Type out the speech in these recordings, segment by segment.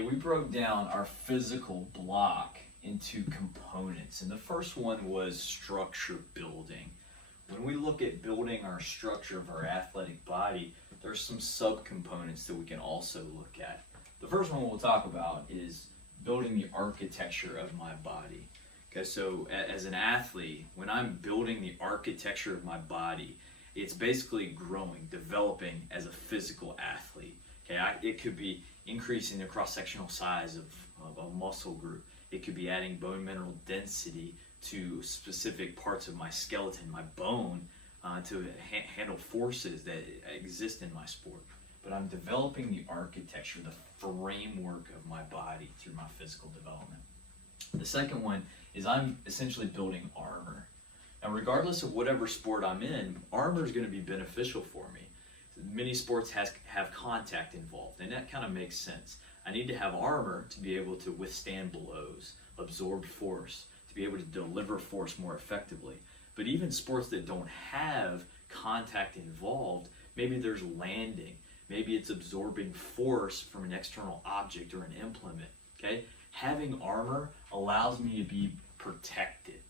Hey, we broke down our physical block into components, and the first one was structure building. When we look at building our structure of our athletic body, there's some subcomponents that we can also look at. The first one we'll talk about is building the architecture of my body. Okay, so as an athlete, when I'm building the architecture of my body, it's basically growing, developing as a physical athlete. Okay, it could be increasing the cross-sectional size of a muscle group. It could be adding bone mineral density to specific parts of my skeleton, my bone, to handle forces that exist in my sport. But I'm developing the architecture, the framework of my body through my physical development. The second one is I'm essentially building armor. Now, regardless of whatever sport I'm in, armor is going to be beneficial for me. Many sports have contact involved, and that kind of makes sense. I need to have armor to be able to withstand blows, absorb force, to be able to deliver force more effectively. But even sports that don't have contact involved, maybe there's landing, maybe it's absorbing force from an external object or an implement. Okay? Having armor allows me to be protected.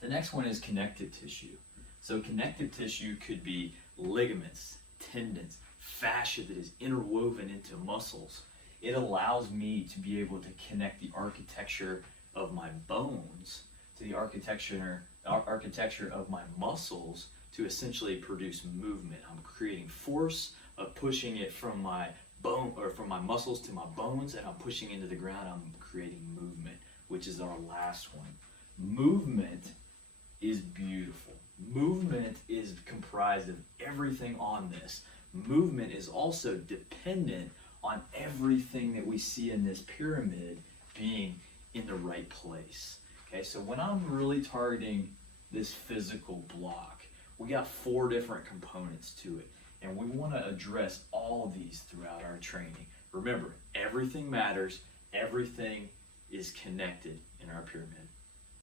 The next one is connective tissue. So connective tissue could be ligaments, tendons, fascia that is interwoven into muscles. It allows me to be able to connect the architecture of my bones to the architecture of my muscles to essentially produce movement. I'm creating force of pushing it from my bone or from my muscles to my bones, and I'm pushing into the ground. I'm creating movement, which is our last one. Movement is beautiful. Movement is comprised of everything on this. Movement is also dependent on everything that we see in this pyramid being in the right place. Okay, so when I'm really targeting this physical block, we got 4 different components to it, and we want to address all of these throughout our training. Remember, everything matters, everything is connected in our pyramid.